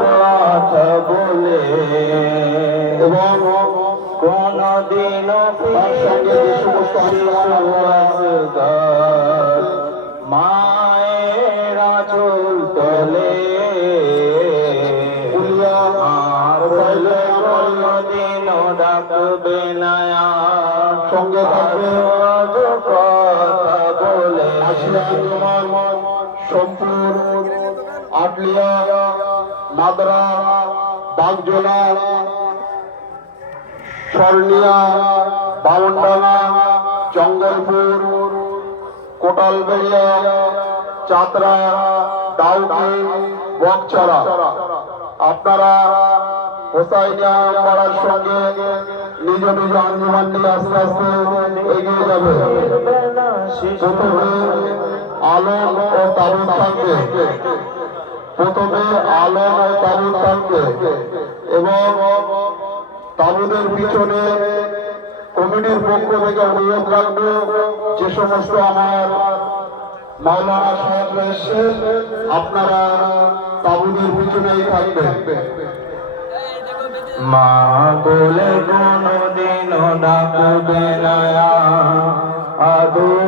কথা বলে এবং কোনদিন মায়ের আঁচল তলে আর কোনদিন ডাকবে না সঙ্গে থাকবে কথা বলে সোমপুর, আটলিয়া, মাদরা, বাগজোলা, স্বর্ণিয়া, বামনডাঙ্গা, জঙ্গলপুর, কোটালবেড়িয়া, চাতরা, ডাউকি, বকছড়া। আপনারা হোসাইনিয়া পাড়ার সঙ্গে নিজ নিজ আঞ্জুমান নিয়ে আস্তে আস্তে এগিয়ে যাবে। প্রথমে আলম ও তাবুত থাকবে, এবং তাবুদের পিছনে কমিটির পক্ষ থেকে অনুরোধ রাখবো, যে সমস্ত আমার মাওলানা সাহেব রয়েছে আপনারা তাবুদের পিছনেই থাকবে। মা বলে কোনদিন ডাকবে না আদর।